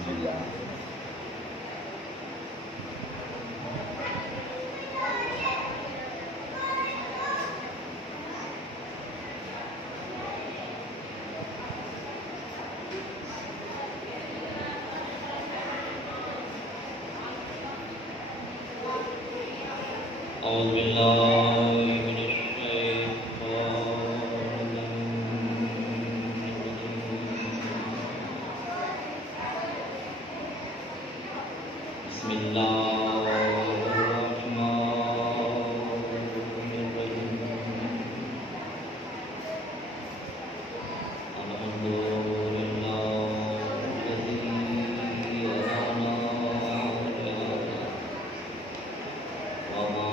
بسم اللہ. اعوذ باللہ من الشیطان الرجیم. بسم اللہ الرحمن الرحیم. الحمد للہ الذی ہدانا لہذا وما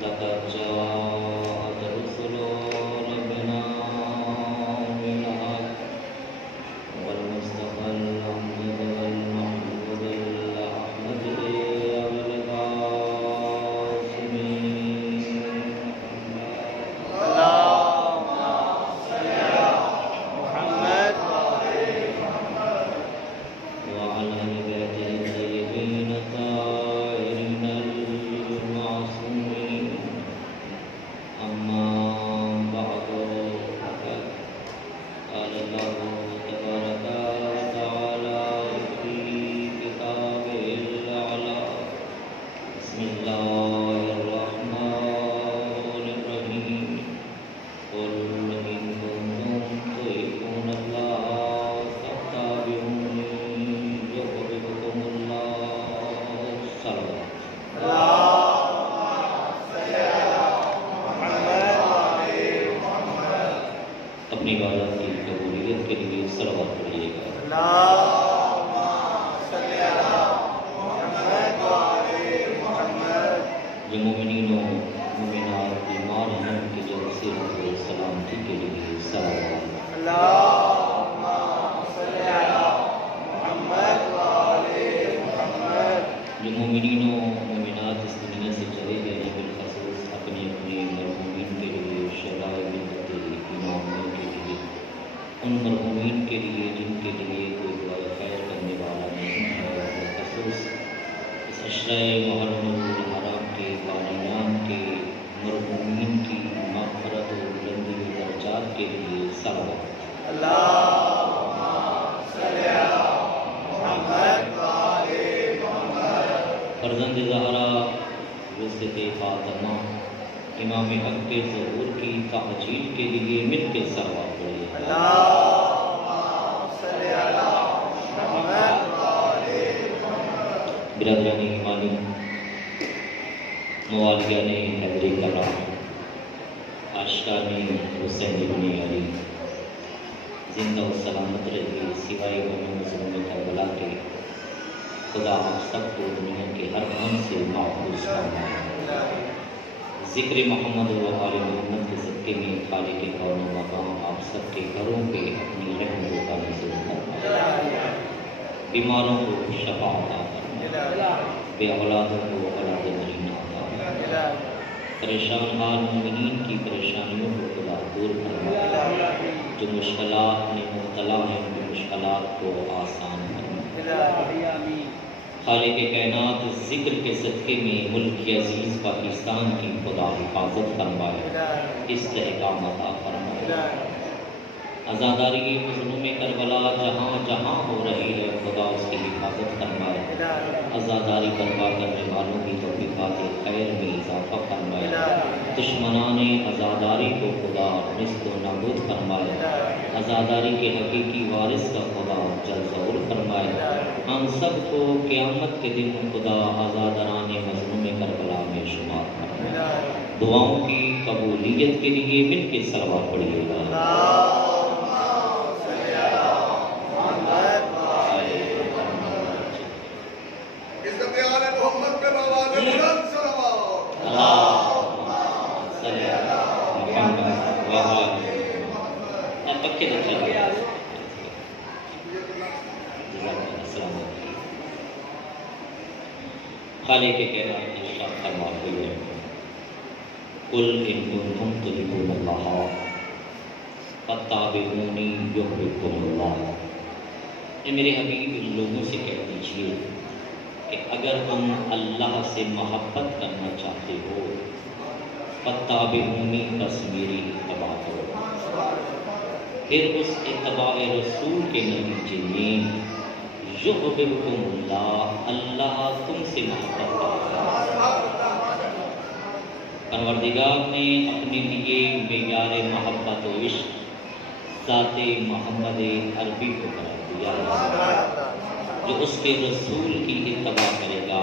لقد جاءت رسل ربنا بالحق والمصطفى الأحمد والمحمود الأحمد والقاسمين. اللهم صل على محمد وعلى آل بيته الطيبين الطاهرين المعصومين. أما بعد فقد قال الله تبارك وتعالى في كتابه الأعلى. بسم الله الرحمن الرحيم. قل إن كنتم تحبون الله فاتبعوني يحببكم الله. صلوات. اپنی عبادت کی قبولیت کے لیے صلوات پڑھیے گا. اللهم صل على محمد وعلى محمد. جو مومنین و مومنات بیمار ہیں ان کی جلد سے سلامتی کے لیے صلوات. اللهم صل على محمد وعلى محمد. جو مومنین و مومنات اس دنیا سے چلے گئے ہیں بالخصوص اپنی اپنی مرحومین کے لیے شہدائے ملت اماموں کے لیے، ان مرحومین کے لیے جن کے لیے کوئی دعا خیر کرنے والا نہیں ہے، بالخصوص اس عشرۂ محرم الحرام کے بانیان کے مرحومین کی مغفرت و بلندی درجات کے لیے صلوات. اللهم صل على محمد وعلى محمد. فرزند زہرا وسط فاطمہ امام حق کے ظہور کی تحجیل کے لیے مل کے صلوات پڑھیے. اللهم صل على محمد وعلى محمد. برادران ایمانی، موالیان حیدر کرام، عاشقان حسین بن علی، زندہ و سلامت رہیے سوائے غم ظلم کربلا کے. خدا آپ سب کو دنیا کے ہر غم سے محفوظ فرمائے. ذکر محمد و آل محمد کے صدقے میں خالق کون و مقام آپ سب کے گھروں پہ اپنی رحمت کا نزول فرمائے. بیماروں کو شفا عطا فرمائے، بے اولادوں کو اولاد نعیم عطا فرمائے. پریشان حال مومنین کی پریشانیوں کو خدا دور فرمائے. جو مشکلات میں مبتلا ہیں ان کی مشکلات کو آسان فرمائے. خالق کائنات ذکر کے صدقے میں ملک عزیز پاکستان کی خدا حفاظت فرمائے، استحکام عطا فرمائے. عزاداری مظلوم کربلا جہاں جہاں ہو رہی ہے خدا اس کی حفاظت فرمائے. عزاداری برپا کرنے والوں کی توفیقات خیر میں اضافہ فرمائے. دشمنان عزاداری کو خدا نست و نابود فرمائے. عزاداری کے حقیقی وارث کا خدا جل ظہور فرمائے. ہم سب کو قیامت کے دن خدا عزاداران مظلوم کربلا میں شمار فرمائے. دعاؤں کی قبولیت کے لیے مل کے صلوات پڑھیے گا. خالق کائنات ارشاد فرماتے ہیں قل ان کنتم تحبون اللہ فاتبعونی یحببکم اللہ۔ اے میرے حبیب ان لوگوں سے کہہ دیجئے کہ اگر تم اللہ سے محبت کرنا چاہتے ہو فاتبعونی، بس میری اتباع کرو۔ پھر اس اتباع رسول کے نتیجے میں یحببکم اللہ، اللہ تم سے محبت کرتا ہے۔ پروردگار نے اپنے لیے معیار محبت و عشق ذات محمد عربی کو قرار دیا ہے۔ جو اس کے رسول کی اتباع کرے گا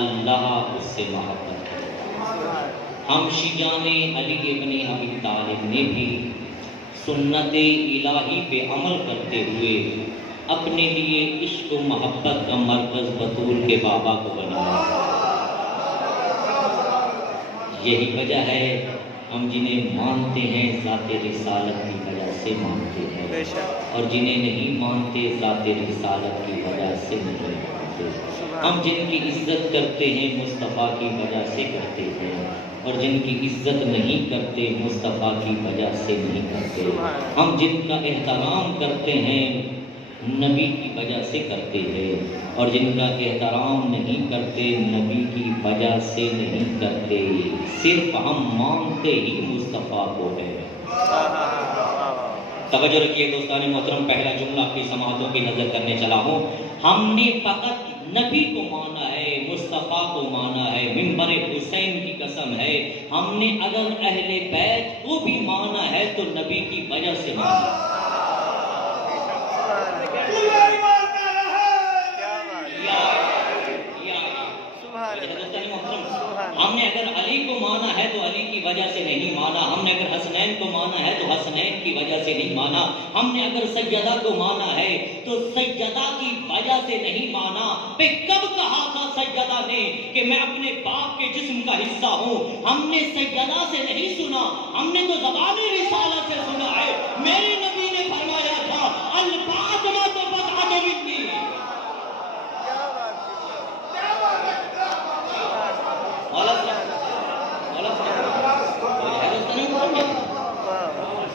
اللہ اس سے محبت کرے گا۔ ہم شیعان علی ابن ابی طالب نے بھی سنت الہی پہ عمل کرتے ہوئے اپنے لیے عشق و محبت کا مرکز بطول کے بابا کو بنایا۔ یہی وجہ ہے ہم جنہیں مانتے ہیں ذات رسالت کی وجہ سے مانتے ہیں، اور جنہیں نہیں مانتے ذات رسالت کی وجہ سے نہیں مانتے۔ ہم جن کی عزت کرتے ہیں مصطفیٰ کی وجہ سے کرتے ہیں، اور جن کی عزت نہیں کرتے مصطفیٰ کی وجہ سے نہیں کرتے۔ ہم جن کا احترام کرتے ہیں نبی کی وجہ سے کرتے ہیں، اور جن کا احترام نہیں کرتے نبی کی وجہ سے نہیں کرتے۔ صرف ہم مانتے ہی مصطفیٰ کو ہے۔ توجہ رکھیے دوستان محترم، پہلا جملہ آپ کی سماعتوں کی نظر کرنے چلا ہوں۔ ہم نے فقط نبی کو مانا ہے، مصطفیٰ کو مانا ہے، منبر حسین کی قسم ہے۔ ہم نے اگر اہل بیت کو بھی مانا ہے تو نبی کی وجہ سے مانا ہے۔ ہم نے اگر علی کو مانا ہے تو علی کی وجہ سے نہیں مانا، ہم نے اگر حسنین کو مانا ہے تو حسنین کی وجہ سے نہیں مانا، ہم نے اگر سیدہ کو مانا ہے تو سیدہ کی وجہ سے نہیں مانا۔ پہ کب کہا تھا سیدہ نے کہ میں اپنے باپ کے جسم کا حصہ ہوں؟ ہم نے سیدہ سے نہیں سنا، ہم نے تو زبان رسالت سے سنا ہے۔ میرے نبی نے فرمایا تھا الفاطمہ تو بضعۃ منی۔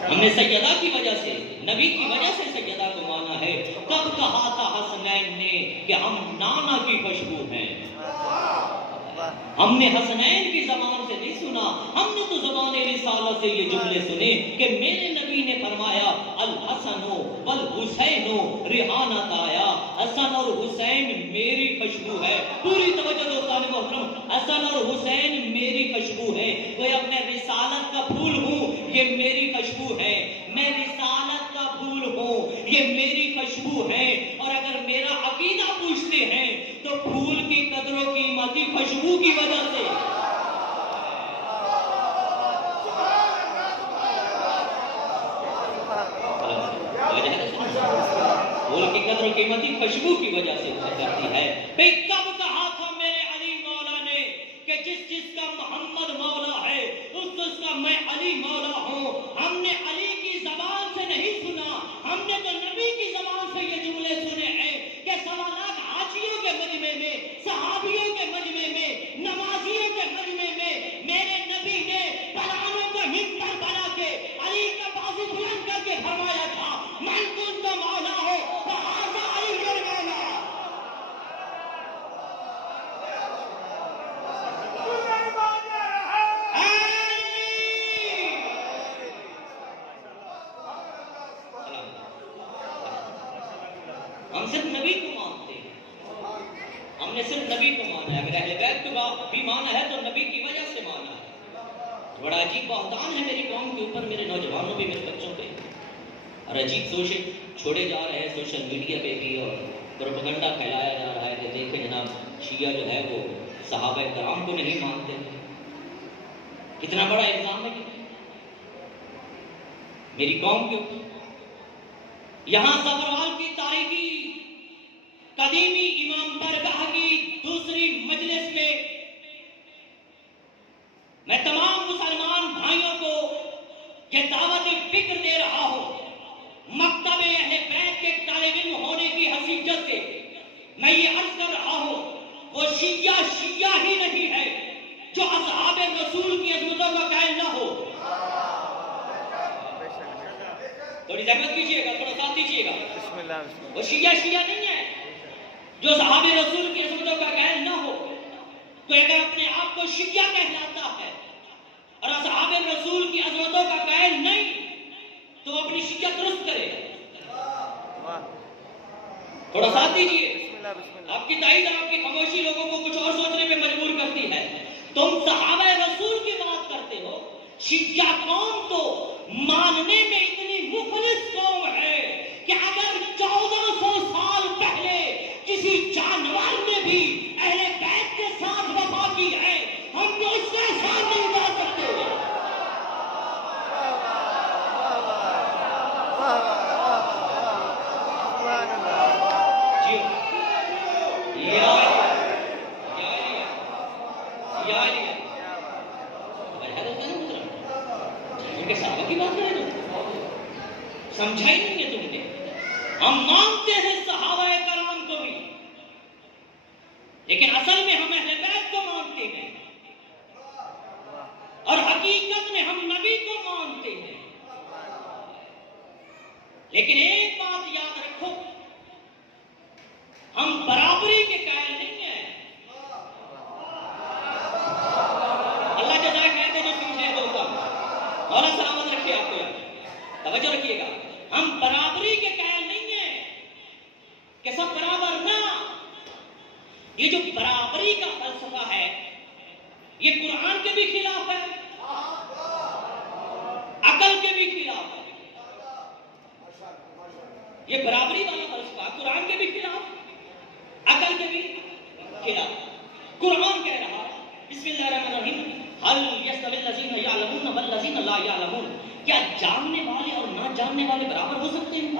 ہم نے سیدہ کی وجہ سے، نبی کی وجہ سے سیدہ کو مانا ہے۔ کب کہا تھا حسنین نے کہ ہم نانا کی خوشبو ہیں؟ ہم نے حسنین کی زبان سے نہیں سنا، ہم نے تو زبان رسالت سے یہ جملے سنے کہ میرے نبی نے فرمایا الحسن والحسین ریحانۃ آیا، حسن اور حسین میری خوشبو ہے۔ پوری توجہ دوستان محترم، حسن اور حسین میری خوشبو ہے۔ کوئی اپنے رسالت کا پھول ہوں، یہ میری خوشبو ہے۔ میں رسالت کا پھول ہوں، یہ میری خوشبو ہے۔ اور اگر میرا عقیدہ پوچھتے ہیں تو پھول کی قدر و قیمتی خوشبو کی وجہ سے۔ پھول کی قدر و قیمتی خوشبو کی وجہ سے ہوا کرتی ہے۔ بھئی کب کہا تھا میرے علی مولا نے کہ جس جس کا محمد مولا ہے اس کا میں علی مولا ہوں؟ ہم نے علی کی زبان سے نہیں سنا، ہم نے تو نبی کی زبان سے یہ جملے سنے ہیں کہ سوالات حاجیوں کے مجمع میں، صحابیوں کے مجمع میں، نمازیوں کے مجمع میں میرے نبی نے پرانوں کا منبر بنا کے علی کا بازو بلند کر کے فرمایا تھا من کنت مولا ہو فہذا علی مولا۔ ہم صرف نبی کو مانتے ہیں، ہم نے صرف نبی کو مانا ہے۔ اگر اہل بیت کو بھی مانا ہے تو نبی کی وجہ سے مانا ہے۔ بڑا عجیب بہتان ہے میری قوم کے اوپر، میرے نوجوانوں پہ، میرے بچوں پہ، اور عجیب سوچے چھوڑے جا رہے ہیں سوشل میڈیا پہ بھی، اور پروپیگنڈا پھیلایا جا رہا ہے کہ دیکھیں جناب شیعہ جو ہے وہ صحابہ کرام کو نہیں مانتے۔ کتنا بڑا الزام ہے میری قوم کے اوپر۔ یہاں سبروال کی تاریخی قدیمی امام برگاہ کی دوسری مجلس میں میں تمام مسلمان بھائیوں کو یہ دعوت فکر دے رہا ہوں، مکتب اہل بیت کے طالب علم ہونے کی حیثیت سے میں یہ عرض کر رہا ہوں، وہ شیعہ ہی نہیں ہے جو اصحاب رسول کی عظمتوں کا قائل نہ ہو. تھوڑی زحمت کیجئے گا، تھوڑا ساتھ دیجئے گا. بسم اللہ بسم اللہ. وہ شیعہ نہیں ہے جو صحاب رسول کی عظمتوں کا قائل نہ ہو. تو اگر اپنے آپ کو شیعہ کہلاتا ہے اور اصحاب رسول کی عظمتوں کا قائل نہیں تو وہ اپنی شیعہ درست کرے. تھوڑا ساتھ دیجئے. آپ کی تائید اور آپ کی خاموشی لوگوں کو کچھ اور سوچنے پہ مجبور کرتی ہے. تم صحابہ رسول کی بات کرتے ہو. شیعہ قوم تو ماننے میں اتنی مخلص قوم ہے کہ اگر 1400 سال پہلے کسی جانور نے بھی اہل بیت کے ساتھ وفا کی ہے ہم تو اس کا احسان نہیں اٹھا سکتے. سمجھا ہی نہیں ہے تم نے. ہم مانتے ہیں صحابہ کرام کو بھی لیکن اصل میں ہم اہل بیت کو مانتے ہیں اور حقیقت میں ہم نبی کو مانتے ہیں. لیکن ایک بات یاد رکھو ہم برابری کے قائل نہیں ہیں. اللہ جزائے خیر دے جو سمجھے تو مولا سلامت رکھے آپ کو. توجہ رکھیے گا. ہم برابری کے قائل نہیں ہیں کہ سب برابر نہ. یہ جو برابری کا فلسفہ ہے یہ قرآن کے بھی خلاف ہے، عقل کے بھی خلاف ہے. یہ برابری والا فلسفہ قرآن کے بھی خلاف، عقل کے بھی خلاف. قرآن کہہ رہا بسم اللہ الرحمن الرحیم هل يستوي الذين يعلمون والذين لا يعلمون. کیا جاننے والے اور نہ جاننے والے برابر ہو سکتے ہیں؟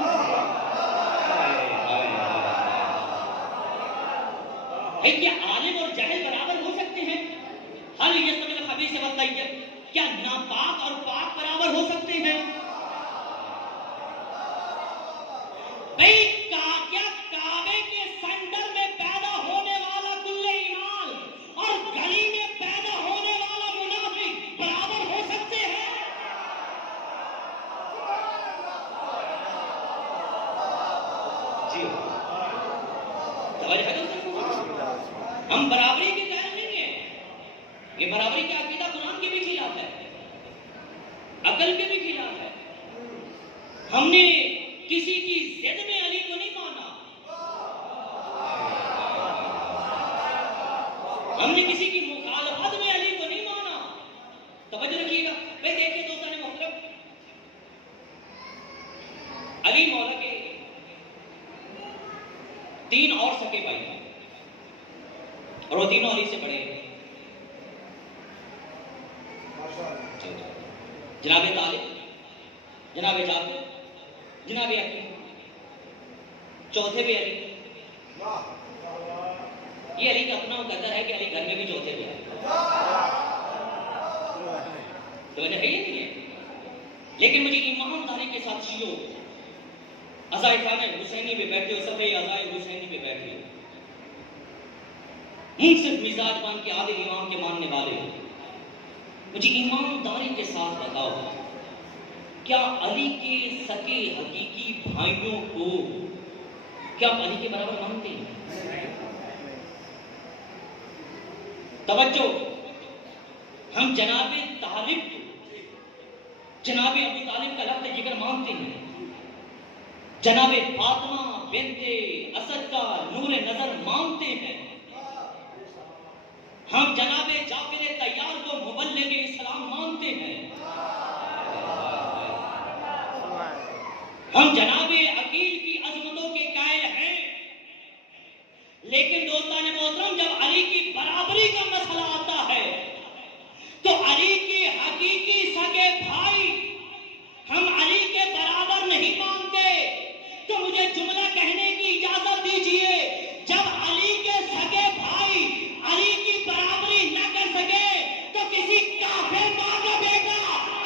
کیا عالم اور جاہل برابر ہو سکتے ہیں؟ هل يستوي الخبيث والطيب. کیا ناپاک اور پاک برابر ہو سکتے ہیں؟ کیا کعبے کے سینٹر میں پیدا ہونے والا کل ایمان اور گلی میں پیدا ہونے والا منافق برابر ہو سکتے ہیں؟ جی ہم برابری کے قائل نہیں ہیں. یہ برابری کا عقیدہ قرآن کے بھی خلاف ہے، عقل کے بھی خلاف ہے. ہم نے کسی کی ضد میں علی کو نہیں مانا، ہم نے کسی کی مخالفت میں علی کو نہیں مانا. توجہ رکھیے گا. بھائی دیکھیے دوستان محترم، علی مولا کے 3 اور سکے بھائی ہیں اور وہ تینوں علی سے بڑے ہیں. جناب طالب، جناب جعفر، جناب عقیل، چوتھے بھی علی. یہ علی کا اپنا مقدر ہے کہ علی گھر میں بھی چوتھے بھی ہے. تو وجہ ہے یہ نہیں ہے. لیکن مجھے ایمانداری کے ساتھ شیعوں عزائے خانہ حسینی پہ بیٹھے ہو، صفحہ عزائے حسینی پہ بیٹھے ہو، منصف مزاج بان کے عادل امام کے ماننے والے ہو، مجھے ایمانداری کے ساتھ بتاؤ کیا علی کے سکے حقیقی بھائیوں کو کیا آپ علی کے برابر مانتے ہیں؟ توجہ. ہم جناب طالب کو جناب ابو طالب کا لفظ جگر مانتے ہیں، جناب فاطمہ بنت اسد کا نور نظر مانتے ہیں، ہم جناب جعفر طیار کو مبلغ اسلام مانتے ہیں، ہم جناب عقیل کی عظمتوں کے قائل ہیں. لیکن دوستان محترم جب علی کی برابری کا مسئلہ آتا ہے تو علی کے حقیقی سگے بھائی ہم علی کے برابر نہیں مانتے. تو مجھے جملہ کہنے کی اجازت دیجیے، جب علی کے سگے بھائی علی کی برابری نہ کر سکے تو کسی کافر ماں کا بیٹا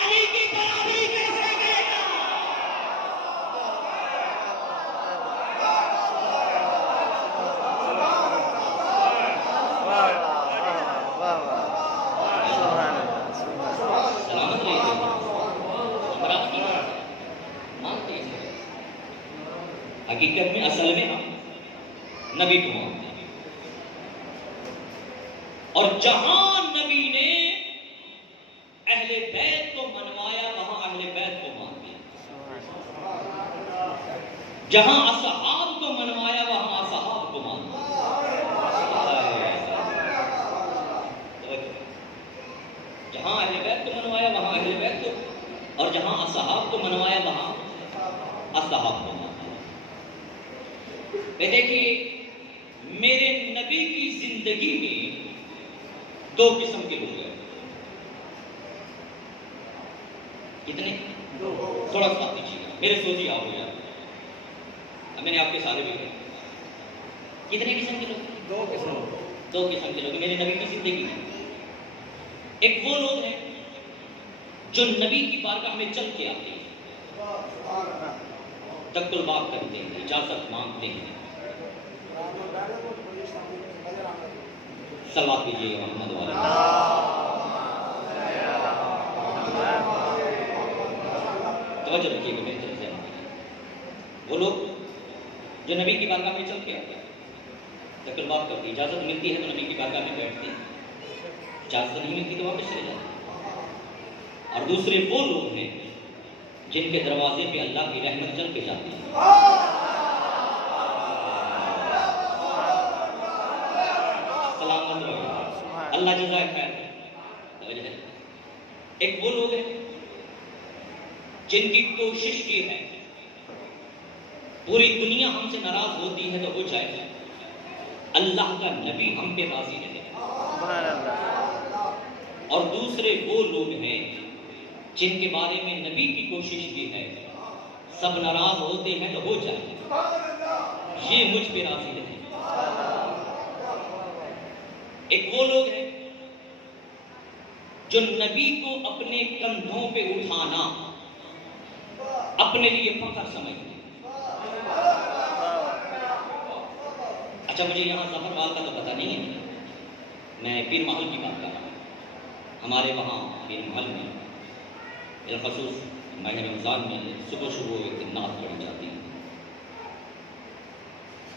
علی کی برابری کیسے کرے گا؟ اور جہاں نبی نے اہل بیت کو منوایا وہاں اہل بیت کو مان لیا، جہاں اصحاب کو منوایا وہاں اصحاب کو مان لیا۔ جہاں اہل بیت کو منوایا وہاں اہل بیت کو، اور جہاں اصحاب کو منوایا وہاں اصحاب کو مان لیا۔ دیکھیے میرے نبی کی زندگی میں دو قسم کے لوگ ہیں۔ کتنے؟ تھوڑا سا دیجیے گا، میرے سوچی آپ ہو یار، اب میں نے آپ کے سارے بھی کہا کتنے قسم کے لوگ؟ دو قسم کے لوگ میرے نبی کی زندگی میں۔ ایک وہ لوگ ہیں جو نبی کی بارگاہ میں چل کے آتے ہیں، تک الباب کرتے ہیں، اجازت مانگتے ہیں۔ صلوات کیجیے محمد والے۔ توجہ رکھیے گا میری طرف سے۔ وہ لوگ جو نبی کی بارگاہ میں چل کے آتے ہیں، تک الباب کرتے ہیں، اجازت ملتی ہے تو نبی کی بارگاہ میں بیٹھتے ہیں، اجازت نہیں ملتی تو واپس چلے جاتے ہیں۔ اور دوسرے وہ لوگ ہیں جن کے دروازے پہ اللہ کی رحمت چل کے جاتی ہے۔ اللہ جزائے خیر۔ ایک وہ لوگ ہیں جن کی کوشش یہ ہے پوری دنیا ہم سے ناراض ہوتی ہے تو ہو جائے، اللہ کا نبی ہم پہ راضی رہے۔ اور دوسرے وہ لوگ ہیں جن کے بارے میں نبی کی کوشش کی ہے سب ناراض ہوتے ہیں تو ہو جائے، یہ مجھ پہ راضی رہے۔ ایک وہ لوگ ہیں جو نبی کو اپنے کندھوں پہ اٹھانا اپنے لیے فخر سمجھتے ہیں۔ اچھا مجھے یہاں ظفر وال کا تو پتہ نہیں ہے، میں پیر محل کی بات کر رہا ہوں۔ ہمارے وہاں پیر محل میں بالخصوص ماہ رمضان میں صبح ایک نعت پڑھی جاتی ہے،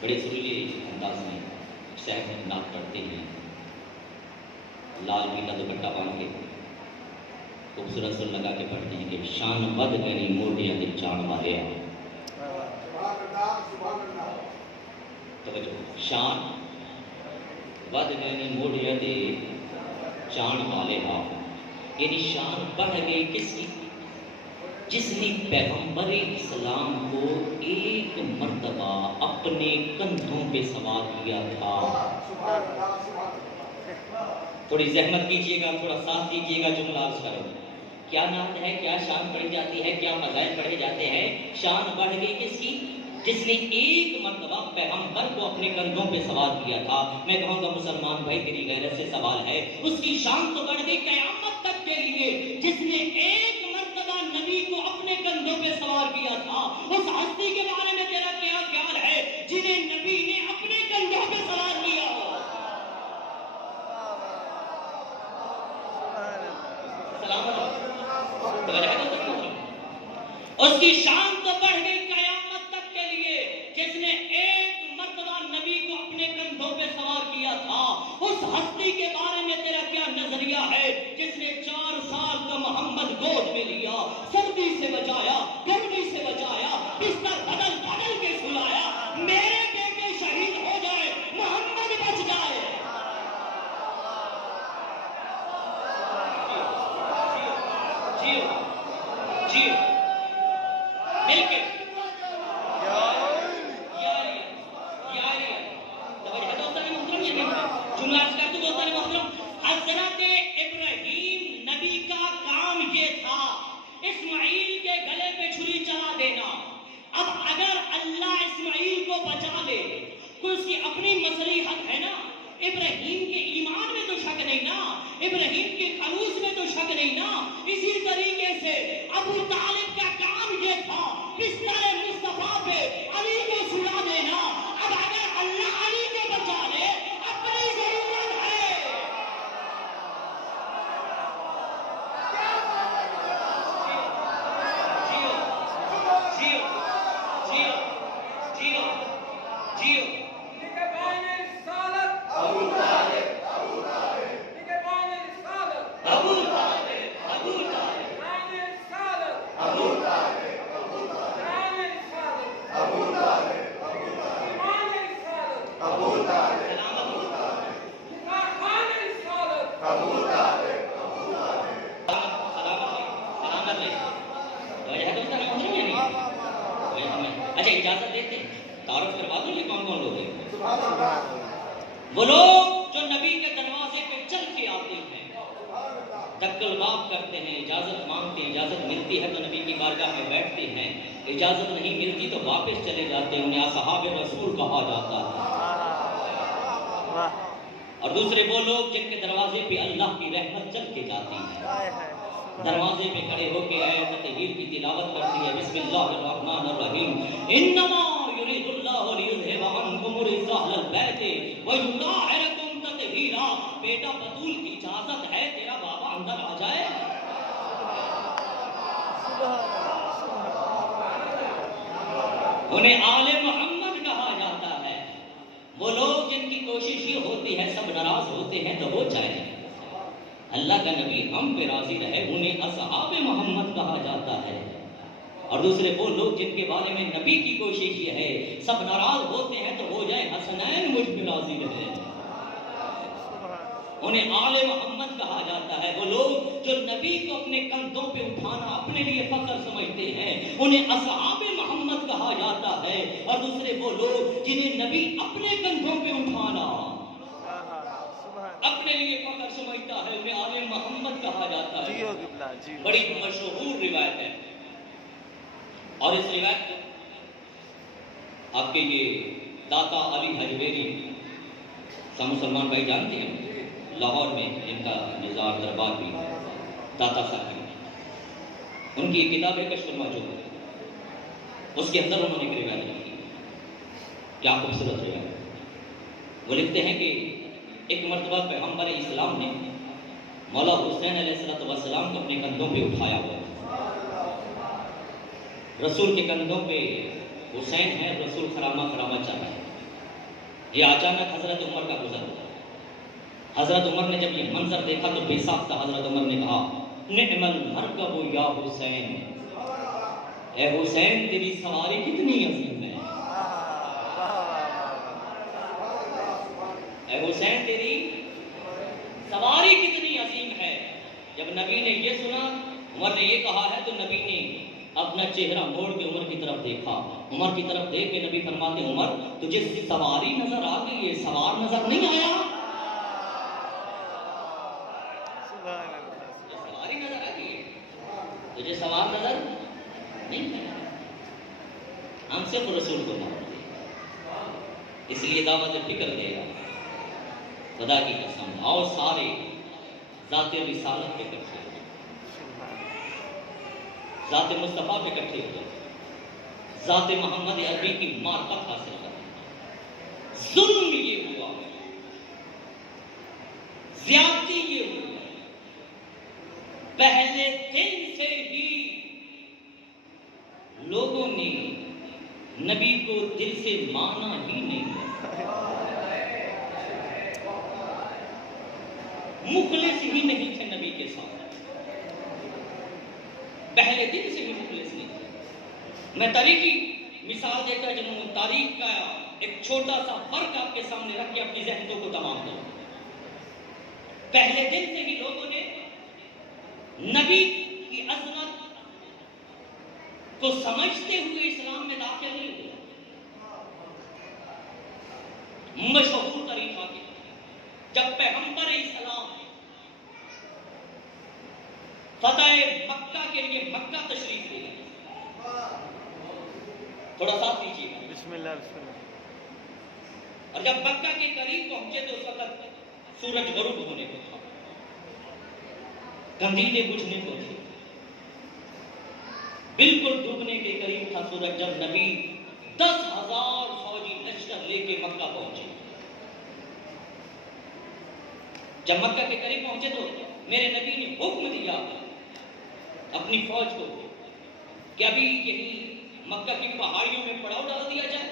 بڑے سریلے انداز میں صاحب نعت پڑھتے ہیں، لال پیلا دوپٹہ باندھ کے خوبصورت سر لگا کے پڑھتے ہیں کہ شان ود گنی موڈیا دل چان مارے آ۔ توجہ، شان ود گنی موڈیا دل چان والے آ، یعنی شان بڑھ گئی کس کی؟ جس نے پیغمبر اسلام کو ایک مرتبہ اپنے کندھوں پہ سوار کیا تھا۔ تھوڑی زحمت کیجیے گا، تھوڑا ساتھ دیجیے گا، جملہ عرض کرو۔ کیا نعت ہے، کیا شان پڑھی جاتی ہے، کیا فضائل پڑھے جاتے ہیں؟ شان بڑھ گئی کس کی؟ جس نے ایک مرتبہ پیغمبر کو اپنے کندھوں پہ سوار کیا تھا۔ میں کہوں گا مسلمان بھائی تیری غیرت سے سوال ہے، اس کی شان تو بڑھ گئی قیامت تک کے لیے جس نے ایک مرتبہ نبی کو اپنے کندھوں پہ سوار کیا تھا۔ اس ہستی کے بارے میں تیرا کیا خیال ہے جنہیں نبی نے اپنے کندھوں پہ سوار کیا ہو؟ اس کی شان تو بڑھ گئی قیامت تک کے لیے جس نے ایک مرتبہ نبی کو اپنے کندھوں پہ سوار کیا تھا۔ اس ہستی کے بارے میں تیرا کیا نظریہ ہے جس نے 4 سال کا محمد گود میں لیا، سردی سے بچایا، گرمی سے بچایا، بستر بدل بدل کے سلایا، میرے بیٹے شہید ہو جائے محمد بچ جائے۔ جی جی مل کے جملہ کرتے دوستان محترم، حضرت ابراہیم نبی کا کام یہ تھا اسماعیل کے گلے پہ چھری چلا دینا۔ اب اگر اللہ اسماعیل کو بچا لے تو اس کی اپنی مصلحت ہے نا، ابراہیم کے ایمان میں تو شک نہیں نا، ابراہیم کے خلوص میں تو شک نہیں نا۔ اسی طریقے سے ابو طالب کا کام یہ تھا بستر مصطفیٰ پہ علی کو سلا دینا۔ اب اگر اللہ علی کو بچا لے اپنی ضرورت ہے، لوگ جو نبی کے دروازے پہ چل کے آتے ہیں، دکل باب کرتے ہیں، اجازت مانگتے ہیں، اجازت ملتی ہے تو نبی کی بارگاہ میں بیٹھتے ہیں، اجازت نہیں ملتی تو واپس چلے جاتے ہیں، انہیں اصحاب رسول کہا جاتا ہے۔ اور دوسرے وہ لوگ جن کے دروازے پہ اللہ کی رحمت چل کے جاتی ہے، دروازے پہ کھڑے ہو کے آیت تطہیر کی تلاوت کرتی ہے، بسم اللہ الرحمن الرحیم، انما یرید اللہ لیذھب عنکم الرجس اہل البیت ویطہرکم تطہیرا۔ بیٹا بطول کی اجازت ہے تیرا بابا اندر آ جائے۔ انہیں آل محمد کہا جاتا ہے۔ وہ لوگ جن کی کوشش یہ ہوتی ہے سب ناراض ہوتے ہیں تو ہو جائیں، اللہ کا نبی ہم پہ راضی رہے، انہیں اصحاب محمد کہا جاتا ہے۔ اور دوسرے وہ لوگ جن کے بارے میں نبی کی کوشش یہ ہے سب ناراض ہوتے ہیں تو ہو جائے حسنین مجھ پہ راضی رہے، انہیں آل محمد کہا جاتا ہے۔ وہ لوگ جو نبی کو اپنے کندھوں پہ اٹھانا اپنے لیے فخر سمجھتے ہیں انہیں اصحاب محمد کہا جاتا ہے۔ اور دوسرے وہ لوگ جنہیں نبی اپنے کندھوں پہ اٹھانا اپنے لیے فخر سمجھتا ہے انہیں آل محمد کہا جاتا ہے۔ بڑی مشہور روایت ہے، اور اس روایت کو آپ کے یہ داتا علی حجویری سب مسلمان بھائی جانتے ہیں، لاہور میں ان کا نظار دربار بھی ہے، داتا صاحب، ان کی ایک کتاب ہے کشف المحجوب، اس کے اندر انہوں نے ایک روایت لکھی، کیا خوبصورت روایت۔ وہ لکھتے ہیں کہ ایک مرتبہ پیغمبر اسلام نے مولا حسین علیہ السلام کو اپنے کندھوں پہ اٹھایا ہوا، رسول کے کندھوں پہ حسین ہے، رسول خرامہ خرامہ چل رہا ہے۔ یہ اچانک حضرت عمر کا گزر ہوا۔ حضرت عمر نے جب یہ منظر دیکھا تو بے ساختہ حضرت عمر نے کہا نعم المرکب یا حسین، اے حسین تیری سواری کتنی عظیم ہے، اے حسین تیری سواری کتنی عظیم ہے۔ جب نبی نے یہ سنا، عمر نے یہ کہا ہے تو نبی نے اپنا چہرہ موڑ کے عمر کی طرف دیکھا، عمر کی طرف دیکھ کے نبی فرماتے عمر تجھے سواری نظر آ گئی ہے، سوار نظر نہیں آیا؟ سواری نظر آ گئی ہے، تجھے سوار نظر نہیں آیا؟ ہم صرف رسول کو مانتے ہیں، اس لیے دعوت فکر دے گا، خدا کی قسم آؤ سارے ذات رسالت پہ اکٹھے ہو، ذات مصطفیٰ پہ اکٹھے ہو، ذات محمد عربی کی معرفت حاصل کریں۔ ظلم یہ ہوا، زیادتی یہ ہوئی، پہلے دن سے ہی لوگوں نے نبی کو دل سے مانا ہی نہیں، مخلص ہی نہیں تھے نبی کے ساتھ، پہلے دن سے ہی مخلص نہیں تھے۔ میں تاریخی مثال دیتا جب تاریخ کا ایک چھوٹا سا فرق آپ کے سامنے رکھ کے اپنی ذہنوں کو تمام کروں۔ پہلے دن سے ہی لوگوں نے نبی کی عظمت کو سمجھتے ہوئے اسلام میں داخل نہیں ہوئے۔ مشہور ترین واقعہ جب پیغمبر اسلام فتح مکہ کے لیے مکہ تشریف لے گئے، تھوڑا ساتھ لیجیے گا، بسم اللہ بسم اللہ۔ اور جب مکہ کے قریب پہنچے تو اس وقت سورج غروب ہونے کو تھا، کندیلیں بجھنے کو تھی، بالکل ڈوبنے کے قریب تھا سورج جب نبی 10,000 فوجی لشکر لے کے مکہ پہنچے۔ جب مکہ کے قریب پہنچے تو میرے نبی نے حکم دیا اپنی فوج کو کہ ابھی یہی مکہ کی پہاڑیوں میں پڑاؤ ڈال دیا جائے،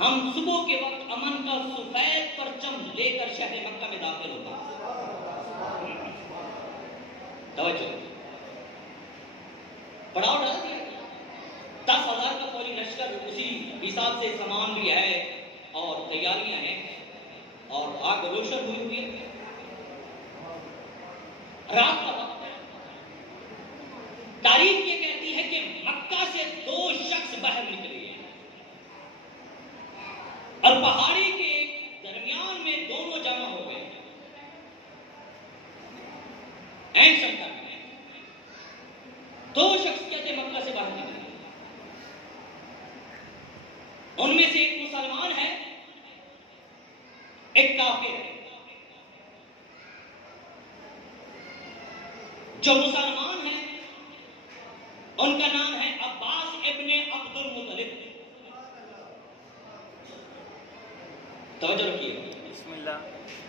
ہم صبح کے وقت امن کا سفید پرچم لے کر شہر مکہ میں داخل ہوتا۔ توجہ، پڑاؤ ڈال دیا، 10,000 کا فوجی لشکر، اسی حساب سے سامان بھی ہے اور تیاریاں ہیں، اور آگ روشن ہوئی ہوئی ہے، رات کا وقت ہے۔ تاریخ یہ کہتی ہے کہ مکہ سے 2 شخص باہر نکلے ہیں اور پہاڑی کے درمیان دو شخصیتیں مکہ سے باہر نکلی، ان میں سے ایک مسلمان ہے، ایک کافر ہے۔ جو مسلمان ہیں ان کا نام ہے عباس ابن عبد المطلب۔ توجہ رکھیے۔ بسم اللہ۔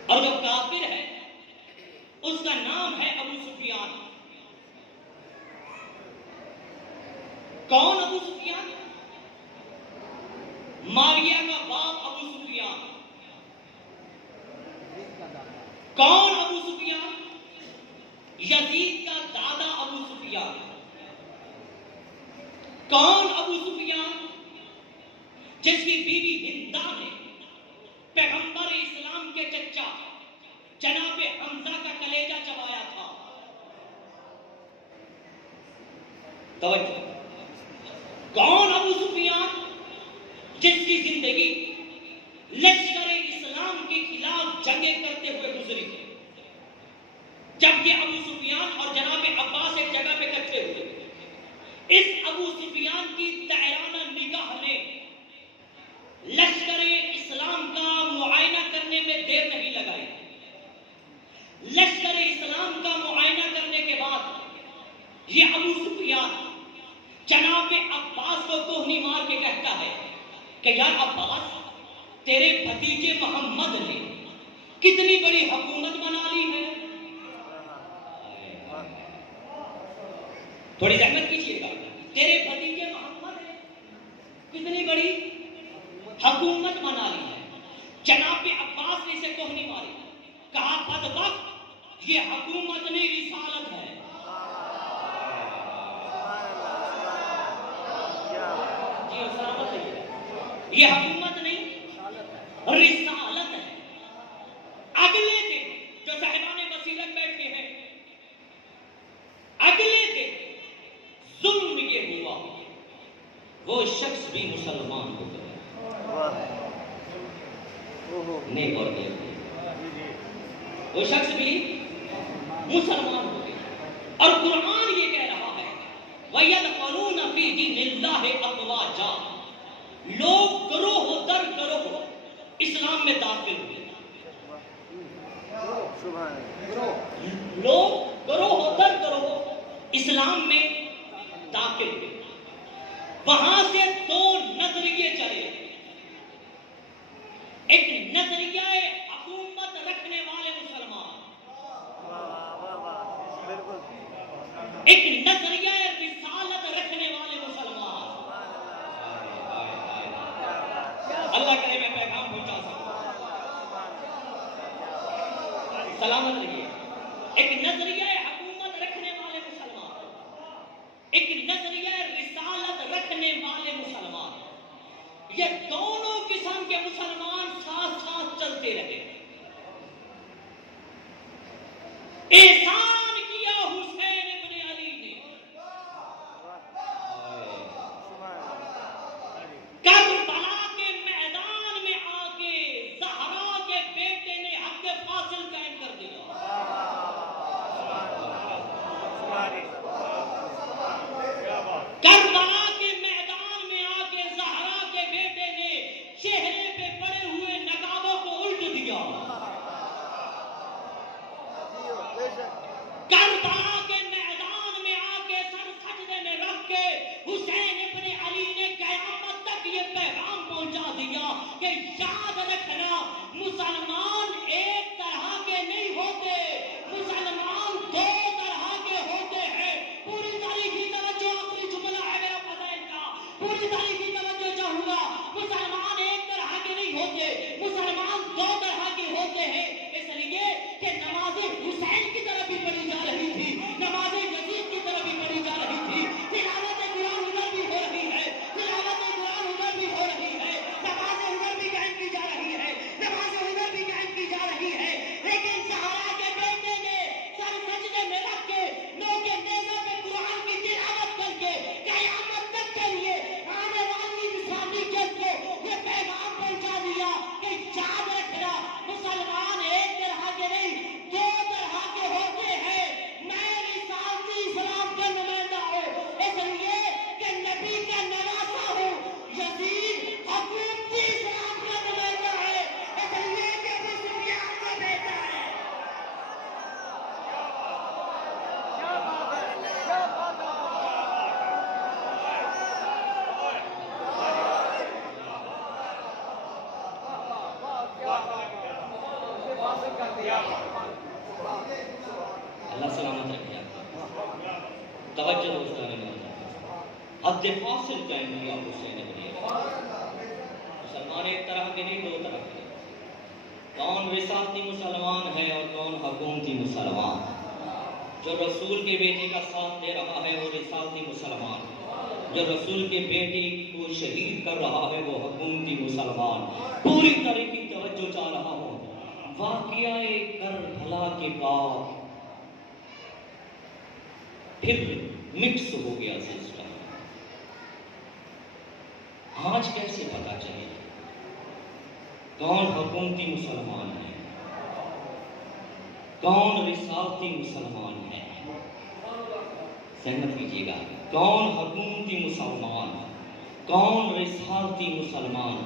اور جو کافر ہے اس کا نام ہے ابو سفیان۔ کون ابو سفیان؟ معاویہ کا باپ ابو سفیان۔ کون ابو سفیان؟ یزید کا دادا ابو سفیان۔ کون ابو سفیان؟ جس کی بیوی ہندا نے پیغمبر اسلام کے چچا جناب حمزہ کا کلیجہ چبایا تھا۔ توجہ۔ کون ابو سفیان؟ جس کی زندگی لشکر اسلام کے خلاف جنگیں کرتے ہوئے گزری، جبکہ ابو سفیان اور جناب عباس ایک جگہ پہ اکٹھے ہوئے۔ اس ابو سفیان کی طائرانہ نگاہ نے لشکر اسلام کا معائنہ کرنے میں دیر نہیں لگائی۔ لشکر اسلام کا معائنہ کرنے کے بعد یہ ابو سفیان جناب عباس کو کوہنی مار کے کہتا ہے کہ یار عباس، تیرے بھتیجے محمد نے کتنی بڑی حکومت بنا لی ہے۔ تھوڑی زحمت کیجیے گا، تیرے بھتیجے محمد نے کتنی بڑی حکومت بنا لی ہے۔ جناب عباس نے اسے کوہنی ماری، کہا بدبخت، یہ حکومت نہیں رسالت ہے۔ یہ حکومت نہیں رسالت ہے۔ اگلے دن جو صاحبان بصیرت بیٹھے ہیں، اگلے دن ظلم یہ ہوا، وہ شخص بھی مسلمان ہو گیا۔ نیک اور وہ شخص بھی مسلمان ہو گیا۔ اور قرآن یہ کہہ رہا ہے وَيَدْخُلُونَ فِي دِينِ اللَّهِ أَفْوَاجًا، لوگ گروہ در گروہ اسلام میں داخل ہوئے۔ لوگ گروہ در گروہ اسلام میں داخل ہوئے۔ وہاں سے دو نظریے چلے، ایک نظریہ حکومت رکھنے والے مسلمان، ایک نظریہ رسالت رکھنے والے مسلمان۔ اللہ کرے میں پیغام پہنچا سکوں، سلامت رہیے۔ ایک نظریہ حکومت رکھنے والے مسلمان، ایک نظریہ رسالت رکھنے والے مسلمان، یہ دونوں قسم کے مسلمان ساتھ ساتھ چلتے رہے۔ احسان کیا حسین ابن علی نے، کربلا کے میدان میں آ کے زہرا کے بیٹے نے حد فاصل قائم کر دیا۔ کربلا کے میدان میں آ کے زہرا کے بیٹے نے چہرے پہ پڑے ہوئے نقابوں کو الٹ دیا۔ اللہ سلامت رکھے آپ کو. توجہ دوستان محترم، حد فاصل قائم کیا حسین ابن علی. مسلمان ایک طرح کے نہیں، دو طرح کے. کون رسالتی مسلمان ہے اور کون حکومتی مسلمان؟ جو رسول کے بیٹے کا ساتھ دے رہا ہے وہ رسالتی مسلمان، جو رسول کے بیٹے کو شہید کر رہا ہے وہ حکومتی مسلمان. پوری طرح کی توجہ چاہ رہا ہوں. واقعہ کربلا کے بعد پھر مکس ہو گیا سسٹم. آج کیسے پتا چلے کون حکومتی مسلمان ہے، کون رسالتی مسلمان ہے؟ سہمت کیجیے گا. کون حکومتی مسلمان، کون رسالتی مسلمان؟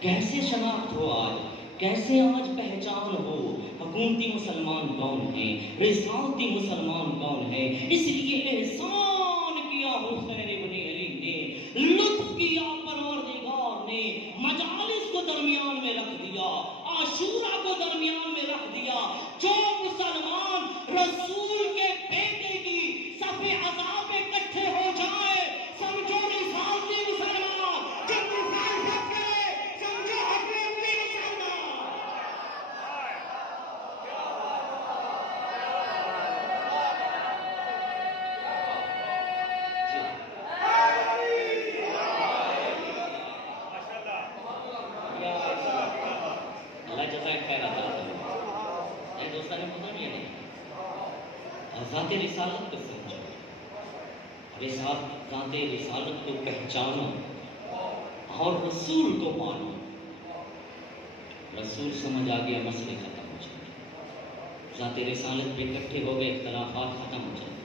کیسے شناخت ہو آج، کیسے آج پہچان ہو حکومتی مسلمان کون ہے، رسالتی مسلمان کون ہے؟ اس لیے احسان کیا حسین ابن علی نے، لطف کیا پروردگار نے، مجالس کو درمیان میں رکھ دیا، عاشورہ کو درمیان میں رکھ دیا. جو مسلمان رسول کے بیٹے کی صف عذاب میں اکٹھے ہو جائے، سمجھو رسالتی مسلمان. جو مخالفت کرے سمجھو حکومتی مسلمان. اللہ جزائے خیر عطا فرمائے. دوستان نے پتا نہیں ہے ذات رسالت کو سمجھو، ذات رسالت کو پہچانو اور رسول کو مانو. رسول سمجھ آ گیا، مسئلے ختم ہو جائیں. ذات رسالت پہ اکٹھے ہو گئے، اختلافات ختم ہو جائیں.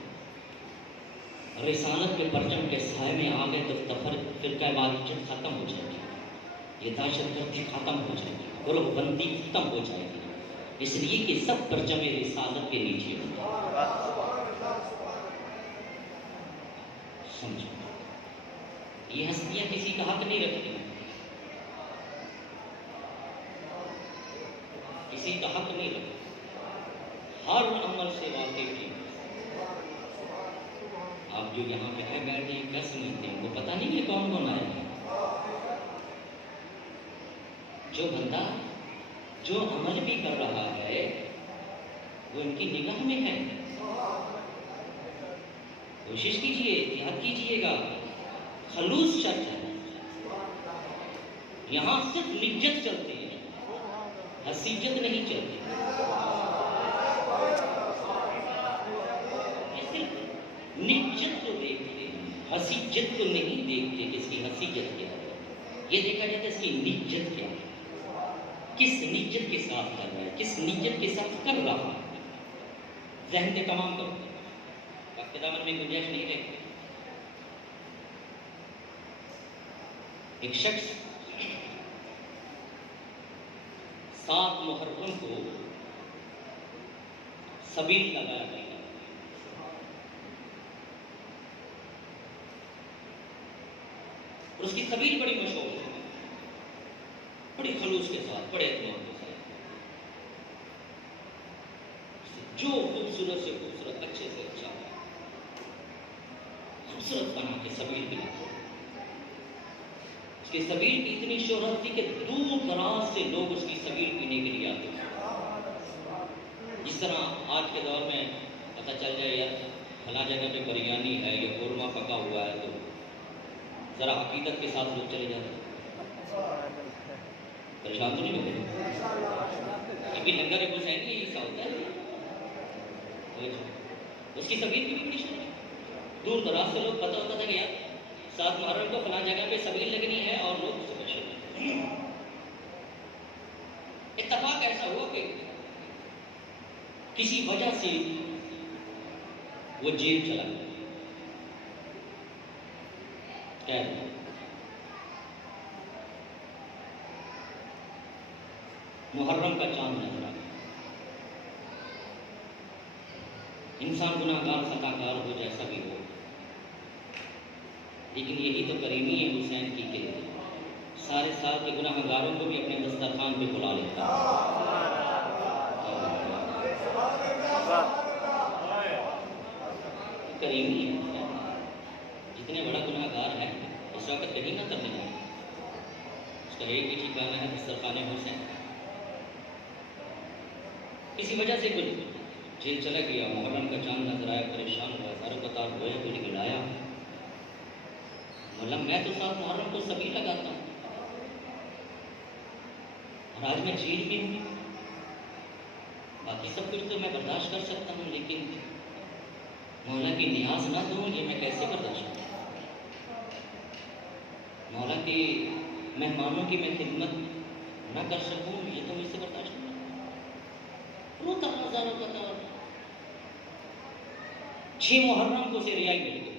رسالت کے پرچم کے سائے میں آ گئے تو فرقہ واحدیت ختم ہو جائے گی، یہ دہشت گردی ختم ہو جائے گی، گروہ بندی ختم ہو جائے گی. اس لیے کہ سب پرچم رسالت کے نیچے ہوتے ہیں. سمجھو یہ ہستیاں کسی کا حق نہیں رکھتی، کسی کا حق نہیں رکھتی. ہر عمل سے واقف کی. آپ جو یہاں پہ ہے بیٹھے ہیں کیا سمجھتے ہیں؟ وہ پتہ نہیں کہ کون کون آئے ہیں. جو بندہ جو عمل بھی کر رہا ہے وہ ان کی نگاہ میں ہے. کوشش کیجئے، احتیاط کیجئے گا. خلوص شرط ہے. یہاں صرف نجت چلتی ہے، حسیجت نہیں چلتی. یہ صرف نجت کو دیکھتے ہیں، حسیجت کو نہیں دیکھتے کہ اس کی حسیجت کیا ہے. یہ دیکھا جاتا ہے اس کی نجت کیا ہے، کس نیت کے ساتھ کر رہا ہے، کس نیت کے ساتھ کر رہا ہے. ذہن سے تمام کرو، وقت دامن میں گنجائش نہیں رہتی. ایک شخص 7 محرم کو سبیل لگایا گیا. اور اس کی سبیل بڑی مشہور ہے، بڑی خلوص کے ساتھ، بڑے اعتماد کے ساتھ، جو خوبصورت سے خوبصورت، اچھے سے اچھا خوبصورت بنا کے سبیل بھی لگا. اس کی سبیل کی اتنی شہرت تھی کہ دور دراز سے لوگ اس کی سبیل پینے کے لیے آتے تھے. جس طرح آج کے دور میں پتہ چل جائے یار فلاں جگہ پہ بریانی ہے یا قورمہ پکا ہوا ہے تو ذرا عقیدت کے ساتھ لوگ چلے جاتے ہیں. پریشان تو نہیں ہوتے؟ ابھی لنگر حسین یہ حصہ ہوتا ہے. اس کی سبیل کی بھی بڑی شہرت. دور دراز سے لوگ پتہ ہوتا تھا کہ یار 7 محرم کو فلاں جگہ پہ سبیل لگنی ہے اور لوگ اسے پریشان. اتفاق ایسا ہوا کہ کسی وجہ سے وہ جیل چلا گیا. محرم کا چاند نظر آ گیا. انسان گناہ گار خطا کار ہو جیسا بھی ہو، لیکن یہی تو کریمی ہے حسین کی کہ سارے سال کے گناہ گاروں کو بھی اپنے دسترخوان پہ بلا لیتا. کریمی ہے، جتنے بڑا گناہ گار ہے اس وقت کہیں نہ کرنے جائے، اس کا ایک ہی ٹھکانا ہے دسترخوان حسین۔ کسی وجہ سے کچھ جیل چلا گیا، محرم کا چاند نظر آیا، پریشان ہوا، ہزاروں قطار ہوئے، کوئی گڑایا، بولا میں تو ساتھ محرم کو سبھی لگاتا ہوں اور آج میں جیل میں ہوں، باقی سب کچھ تو میں برداشت کر سکتا ہوں، لیکن مولا کی نیاز نہ دوں یہ میں کیسے برداشت کروں؟ مولا کے مہمانوں کی میں خدمت نہ کر سکوں یہ تو مجھ سے برداشت نہیں۔ روتا ہزاروں قطار، 6 محرم کو اسے رہائی مل گئی۔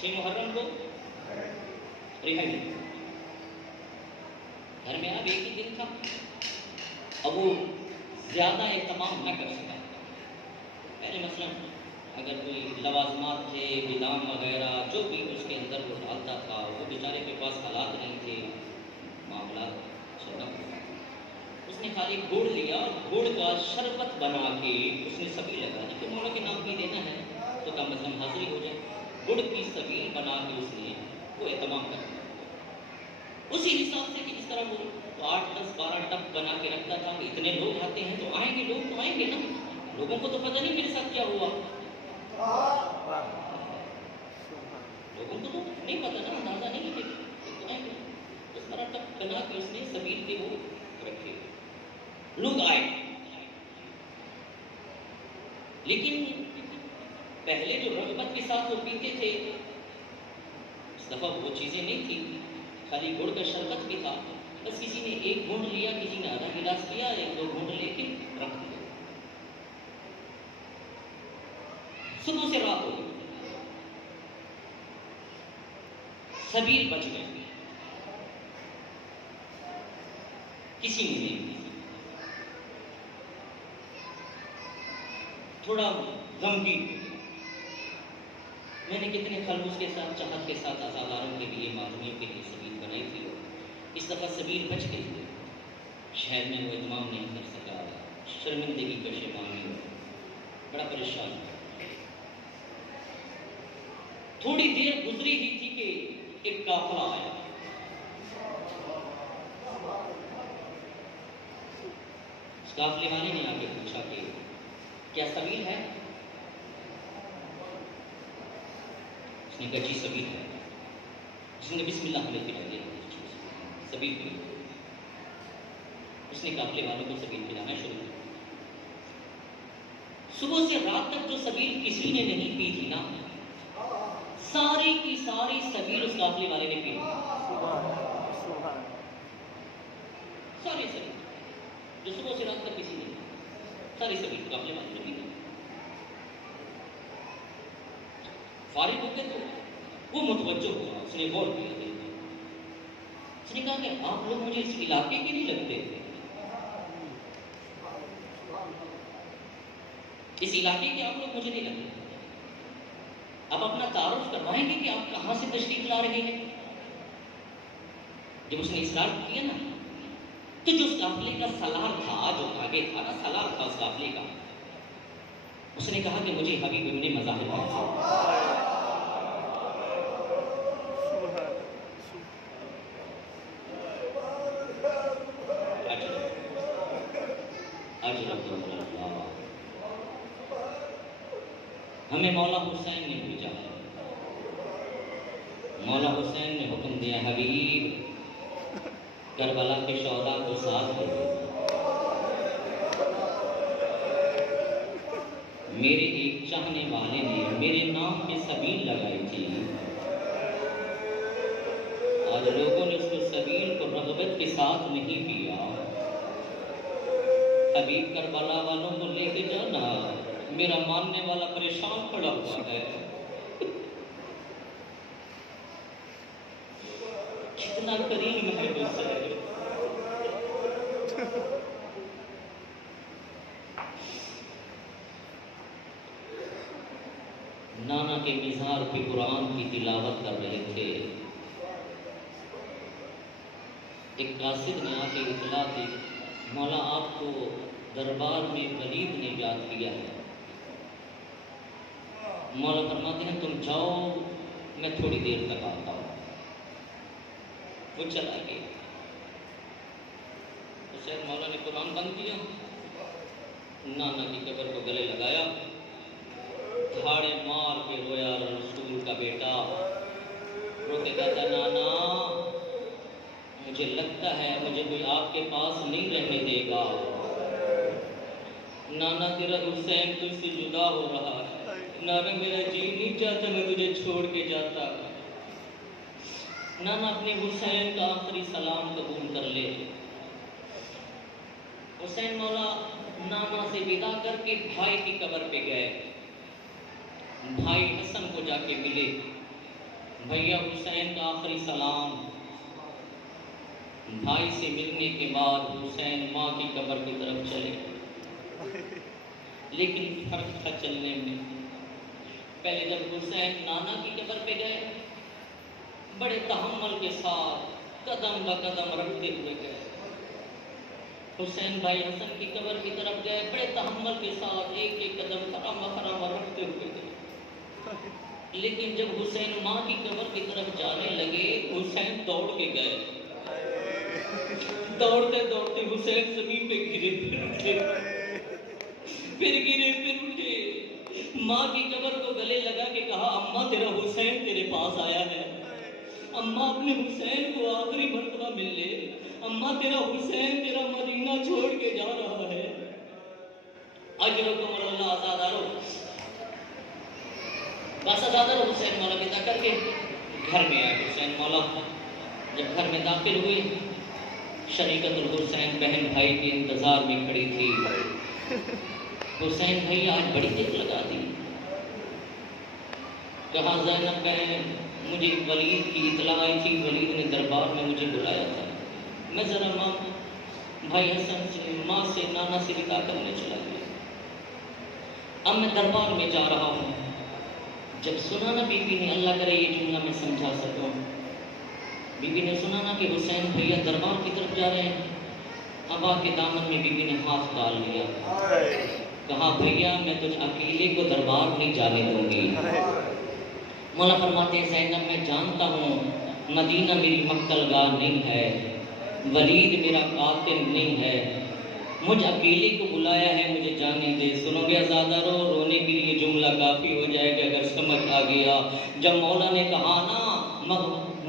6 محرم کو رہائی مل گئی۔ گھر میں اب ایک ہی دن تھا، اب وہ زیادہ اہتمام نہ کر سکا۔ پہلے مثلا اگر کوئی لوازمات تھے، بدام وغیرہ جو بھی اس کے اندر وہ ڈالتا تھا، وہ بیچارے کے پاس حالات نہیں تھے، معاملات چلنا تھا، اس نے خالی گڑ لیا اور گڑ کا شربت بنا کے اس نے سبھی لگا دی کہ مولا کے نام بھی دینا ہے تو کم از کم حاضری ہو جائے۔ گڑ کی سبیل بنا کے اس نے وہ اہتمام کر دیا، اسی حساب سے کہ جس طرح وہ 8 10 12 ٹب بنا کے رکھتا تھا، اتنے لوگ آتے ہیں تو آئیں گے، لوگ تو آئیں گے نا، لوگوں کو تو پتہ نہیں میرے ساتھ کیا ہوا، لوگوں کو تو نہیں پتہ نا، اندازہ نہیں ہے کہ آئیں گے، اس طرح ٹب بنا کے اس نے سبیل پہ وہ رکھے، لوگ آئے۔ لیکن پہلے جو رغبت کے ساتھ وہ پیتے تھے اس دفعہ وہ چیزیں نہیں تھی، خالی گڑ کا شربت بھی تھا، بس کسی نے ایک گھونٹ لیا، کسی نے آدھا گلاس پیا، 1 2 گھونٹ لے کے رکھ دیا۔ صبح سے رات ہو گئی، سبیل بچ گئے، کسی نے نہیں، تھوڑا غمگین، میں نے کتنے خلوص کے ساتھ، چاہت کے ساتھ عزاداروں کے لیے، معذوریوں کے لیے سبیل بنائی تھی، اس دفعہ سبیل بچ گئی، شہر میں وہ اتمام نہیں کر سکا، شرمندگی کا شیطان ہوا، بڑا پریشان ہوا۔ تھوڑی دیر گزری ہی تھی کہ ایک قافلہ آیا، اس قافلے والے نے آ کے پوچھا کہ کیا سبیل ہے؟ اس نے کہا جی سبیل ہے۔ اس نے بسم اللہ علیہ پلا دیا، سبیل پی، اس نے قافلے والوں کو سبیل پلانا شروع کیا۔ صبح سے رات تک جو سبیل کسی نے نہیں پی تھی نا، ساری کی ساری سبیل اس قافلے والے نے پی لی، ساری سبیل جو صبح سے رات تک کسی نے، ساری سبیل قافلے والے نے پی لی۔ فارغ ہو کے تو وہ متوجہ ہوا، اس نے غور کیا، اس نے کہا کہ آپ لوگ مجھے اس علاقے کے نہیں لگتے، اس علاقے کے آپ لوگ مجھے نہیں لگتے، آپ اپنا تعارف کروائیں گے کہ آپ کہاں سے تشریف لا رہے ہیں؟ جب اس نے اصرار کیا نا، تو جو اس قافلے کا سالار تھا، جو آگے تھا نا، سالار تھا اس قافلے کا، اس نے کہا کہ مجھے حبیب ابن مظاہر ہمیں مولا حسین نے بھیجا ہے، مولا حسین نے حکم دیا حبیب کربلا کے شہداء کو ساتھ لے لو۔ میرے ایک چاہنے والے نے میرے نام پہ سبیل لگائی تھی، آج لوگوں نے اس کو سبیل کو رغبت کے ساتھ نہیں پیا، حبیب کربلا والوں کو لے کے جانا، میرا ماننے والا پریشان پڑا ہوا ہے۔ کتنا کریم ہے حسین، نانا کے مزار پہ قرآن کی تلاوت کر رہے تھے، ایک قاصد نے آ کے اطلاع دی، مولا آپ کو دربار میں ولید نے یاد کیا ہے۔ مولا فرماتے ہیں تم جاؤ، میں تھوڑی دیر تک آتا ہوں۔ وہ چلا گیا۔ حسین مولا نے قرآن بند کیا، نانا کی قبر کو گلے لگایا، دھاڑے مار کے رویا رسول کا بیٹا، رو کے کہتا نانا مجھے لگتا ہے مجھے کوئی آپ کے پاس نہیں رہنے دے گا، نانا تیرا حسین تجھ سے جدا ہو رہا ہے، نانا میرا جی نہیں چاہتا میں تجھے چھوڑ کے جاتا۔ نانا اپنے حسین کا آخری سلام قبول کر لے۔ حسین مولا نانا سے ودا کر کے بھائی کی قبر پہ گئے، بھائی حسن کو جا کے ملے، بھیا حسین کا آخری سلام۔ بھائی سے ملنے کے بعد حسین ماں کی قبر کی طرف چلے، لیکن فرق تھا چلنے میں۔ پہلے جب حسین نانا کی قبر پہ گئے بڑے تحمل کے ساتھ قدم بہ قدم رکھتے ہوئے گئے، حسین بھائی حسن کی قبر کی طرف گئے بڑے تحمل کے ساتھ ایک ایک قدم خرام رکھتے ہوئے گئے، لیکن جب حسین ماں کی قبر کی طرف جانے لگے حسین دوڑ کے گئے، دوڑتے دوڑتے حسین زمین پہ گرے، پھر گرے پھر اٹھے، ماں کی قبر کو گلے لگا کے کہا اماں تیرا حسین تیرے پاس آیا ہے، اماں اپنے حسین کو آخری مرتبہ مل لے، اماں تیرا حسین تیرا مدینہ چھوڑ کے جا رہا ہے۔ اجرکم اللہ آزادارو، بس آزادارو حسین مولا ودا کر کے گھر میں آئے۔ حسین مولا جب گھر میں داخل ہوئے شریکت الحسین بہن بھائی کے انتظار میں کھڑی تھی۔ حسین بھائی آج بڑی دیر لگا دی، کہا زینب بہن مجھے ولید کی اطلاع آئی تھی، ولید نے دربار میں مجھے بلایا تھا، میں ذرا ماں بھائی حسن سے ماں سے نانا سے ودا کرنے چلا گیا، اب میں دربار میں جا رہا ہوں۔ جب سنا نا بی بی نے، اللہ کرے یہ جملہ میں سمجھا سکوں، بی بی نے سنا نا کہ حسین بھیا دربار کی طرف جا رہے ہیں، اب آ کے دامن میں بی بی نے ہاتھ ڈال لیا، کہا بھیا میں تجھ اکیلے کو دربار نہیں جانے دوں گی۔ مولا فرماتے ہیں زینب میں جانتا ہوں مدینہ میری مقتل گاہ نہیں ہے، ولید میرا قاتل نہیں ہے، مجھ اکیلے کو بلایا ہے، مجھے جانے دے۔ سنو گے آزادارو، رونے کے لیے جملہ کافی ہو جائے گا اگر سمجھ آ گیا۔ جب مولا نے کہا نا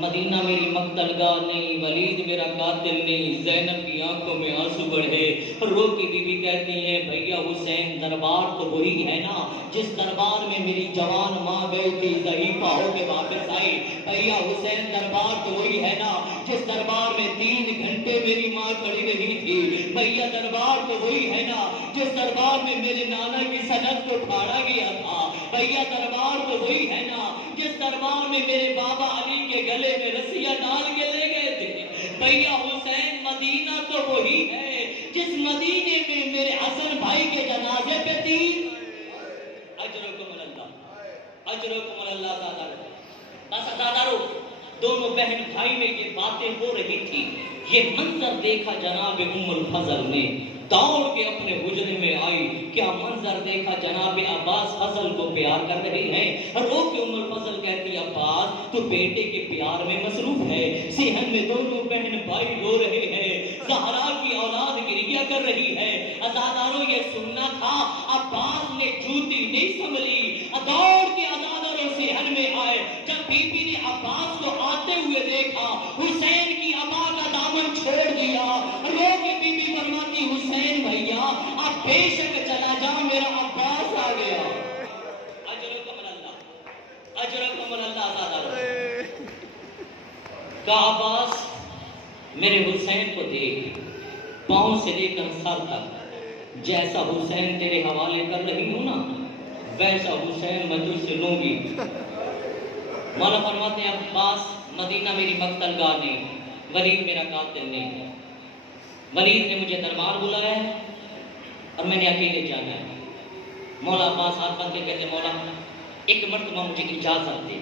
مدینہ میری مقتل گاہ نہیں، ولید میرا قاتل نہیں، زینب کی آنکھوں میں آنسو بڑھے، رو کے بی بی کہتی ہیں بھیا حسین دربار تو وہی ہے نا جس دربار میں میری جوان ماں گئی تھی ضعیفہ ہو کے واپس آئی، بھیا حسین دربار تو وہی ہے نا جس دربار میں 3 گھنٹے میری ماں کھڑی رہی تھی، بھیا دربار تو وہی ہے نا جس دربار میں میرے نانا کی سند کو پھاڑا گیا تھا، بھیا دربار تو وہی ہے نا جس دربار میں میرے بابا علی کے گلے میں رسیاں ڈال کے لے گئے تھے، بھیا حسین مدینہ تو وہی ہے جس مدینے میں میرے حسن بھائی کے جنازے پہ تھی۔ اجرکم اللہ، اجرکم اللہ زادارو، بس زادارو دونوں بہن بھائی میں یہ باتیں ہو رہی تھی، یہ منظر دیکھا جناب ام الفضل نے، دوڑ کے اپنے حجرے میں آئی، کیا منظر دیکھا جناب عباس فضل کو پیار کر رہی ہیں، رو کے ام الفضل کہتی عباس تو بیٹے کے پیار میں مصروف ہے، صحن میں دونوں بہن بھائی رو رہے ہیں، زہرا کی اولاد گریہ کر رہی ہے۔ عزادارو یہ سننا تھا، عباس نے جوتی نہیں سنبھلی، دوڑ کے عزادارو صحن میں آئے، جب بی بی نے عباس کو آتے ہوئے دیکھا حسین کی عبا کا دامن چھوڑ دیا، رو کے بی بی فرماتی حسین بھیا اب بے شک چلا جا میرا عباس آ گیا۔ اجرکم اللہ، اجرکم اللہ زادارو، کہا عباس میرے حسین کو دیکھ، پاؤں سے لے کر سر تک جیسا حسین تیرے حوالے کر رہی ہوں نا ویسا حسین میں تجھ سے لوں گی۔ مولا فرماتے ہیں عباس مدینہ میری مقتل گاہ نہیں، ولید میرا قاتل نہیں، ولید نے مجھے دربار بلایا ہے اور میں نے اکیلے جانا ہے۔ مولا عباس ہاتھ باندھ کے کہتے مولا ایک مرتبہ مجھے اجازت دے،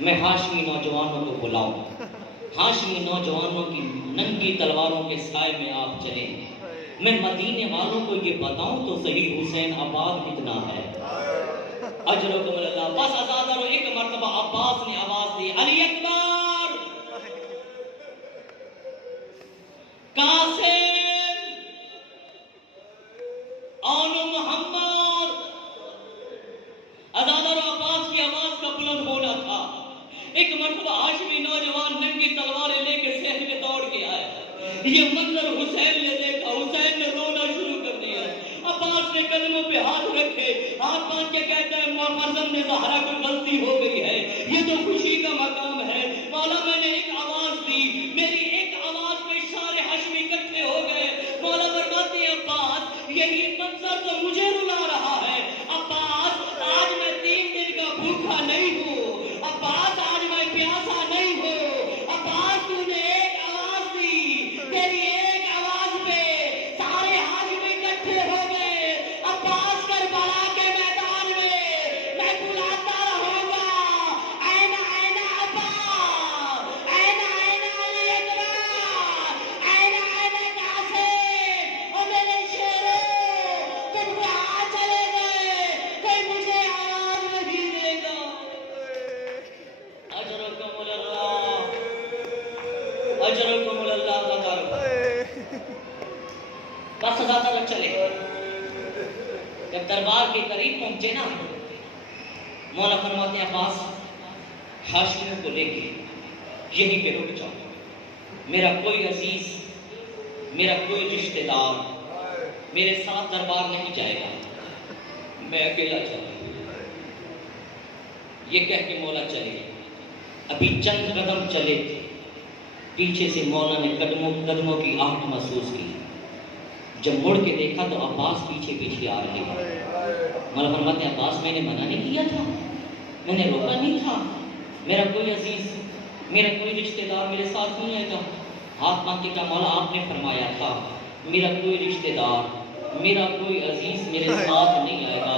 میں ہاشمی نوجوانوں کو بلاؤں، ہاشمی نوجوانوں کی ننگی تلواروں کے سائے میں آپ چلیں، میں مدینے والوں کو یہ بتاؤں تو صحیح حسین آباد کتنا ہے۔ اجرکم اللہ۔ بس آزاد رو ایک مرتبہ عباس نے آواز دی، علی اکبر، قاسم، آنو محمد۔ آزاد رو عباس کی آواز کا بلند ہونا تھا۔ ایک مرتبہ ہاشمی نوجوان ننگی تلواریں لے کے صحن میں دوڑ کے آئے۔ یہ منظر حسین نے دیکھا، حسین نے رونا شروع کر دیا۔ عباس نے قدموں پہ ہاتھ رکھے، ہاتھ باندھ کے کہتا ہے فرزند زہرا کو غلطی ہو گئی ہے، یہ تو خوشی کا مقام ہے مولا، میں نے ایک آواز دی، میری ایک آواز پہ سارے ہاشمی اکٹھے ہو گئے۔ مولا فرماتے ہیں عباس یہی منظر تو مجھے رلا رہا ہے۔ عباس آج میں 3 دن کا بھوکا نہیں ہوں، عباس آج میں پیاسا نہیں ہوں۔ عباس تو نے ایک آواز دی، تیری ایک آواز پہ سارے ہاشمی اکٹھے ہو گئے۔ عباس کربلا کے میدان میں بلاتا رہوں گا، این این عباس، این این علی اکبر، این این قاسم۔ اور میرے شیروں، تم کہاں چلے گئے؟ کوئی مجھے آواز نہیں دے گا۔ اجرکم اللہ، اجرکم اللہ تعالی۔ بس زیادہ لگ چلے۔ جب دربار کے قریب پہنچے نا، مولا فرماتے ہیں عباس ہاشمیوں کو لے کے یہیں پہ رک جاؤ، میرا کوئی عزیز، میرا کوئی رشتہ دار میرے ساتھ دربار نہیں جائے گا، میں اکیلا جاؤں۔ یہ کہہ کے مولا چلے۔ ابھی چند قدم چلے تھے، پیچھے سے مولا نے قدموں کی آہٹ محسوس کی۔ جب مڑ کے دیکھا تو عباس پیچھے پیچھے آ رہے ہیں۔ مولا فرماتے ہیں عباس میں نے منع نہیں کیا تھا، میں نے روکا نہیں تھا، میرا کوئی عزیز، میرا کوئی رشتہ دار میرے ساتھ نہیں آئے گا۔ ہاتھ باندھ کے کہا مولا آپ نے فرمایا تھا میرا کوئی رشتہ دار، میرا کوئی عزیز میرے ساتھ نہیں آئے گا۔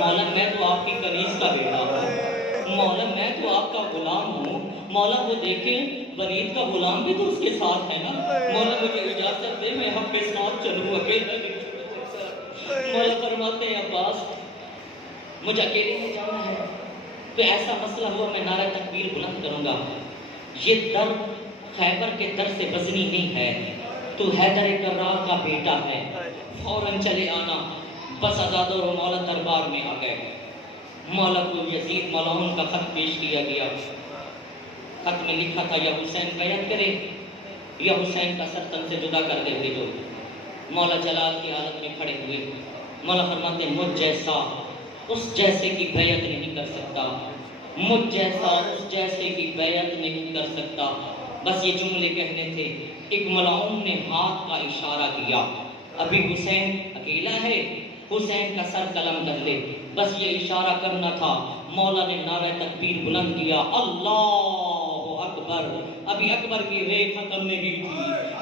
مولا میں تو آپ کی کنیز کا بیٹا ہوں، مولا میں تو آپ کا غلام ہوں۔ مولا وہ دیکھیں ولید کا غلام بھی تو اس کے ساتھ ہے نا، مولا مجھے اجازت دے میں آپ کے ساتھ چلوں، اکیلا نہیں چھوڑ سکتا۔ مولا فرماتے ہیں عباس مجھے اکیلے میں جانا ہے تو ایسا مسئلہ ہوا میں نعرہ تکبیر بلند کروں گا۔ یہ در خیبر کے در سے بزنی نہیں ہے، تو حیدر کرار کا بیٹا ہے، فوراً چلے آنا۔ بس آزاد اور مولا دربار میں آ گئے۔ مولا کو یزید ملعون کا خط پیش کیا گیا۔ خط میں لکھا تھا یا حسین بیعت کرے یا حسین کا سر تن سے جدا کر دے بھیجو۔ مولا جلال کی حالت میں کھڑے ہوئے۔ مولا فرماتے ہیں مجھ جیسا اس جیسے کی بیعت نہیں کر سکتا، مجھ جیسا اس جیسے کی بیعت نہیں کر سکتا۔ بس یہ جملے کہنے تھے۔ ایک ملعون نے ہاتھ کا اشارہ کیا، ابھی حسین اکیلا ہے، حسین کا سر قلم کر لے، بس یہ اشارہ کرنا تھا۔ مولا نے نعرہ تکبیر بلند کیا، اللہ اکبر۔ ابھی اکبر کی رے ختم نہیں تھی،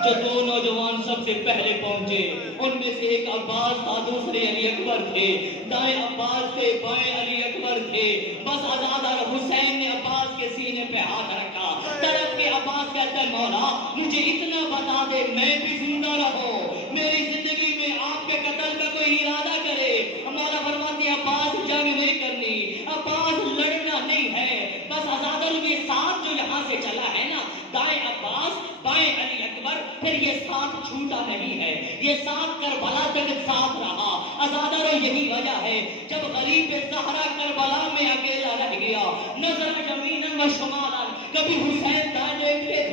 جو 2 نوجوان سب سے پہلے پہنچے ان میں سے ایک عباس تھا، دوسرے علی اکبر تھے۔ دائیں عباس تھے، بائیں علی اکبر تھے۔ بس آزادار حسین نے عباس کے سینے پہ ہاتھ رکھا، طرف کے عباس کہتا ہے مولا مجھے اتنا بتا دے میں بھی زندہ رہوں، میری زندگی میں آپ کے قتل کا کوئی ارادہ کرے۔ مولا فرماتے ہیں عباس جنگ نہیں کرنی، عباس لڑنا نہیں ہے، بس آزادر کے ساتھ جو یہاں سے چلا ہے نا، دائیں عباس بائیں علی اکبر، پھر یہ ساتھ چھوٹا نہیں ہے، یہ ساتھ کربلا تک ساتھ رہا۔ آزادر یہی وجہ ہے جب غریب زہرا کربلا میں اکیلا رہ گیا، نظر یمیناً و شمالاً، کبھی حسین دائیں دیکھتے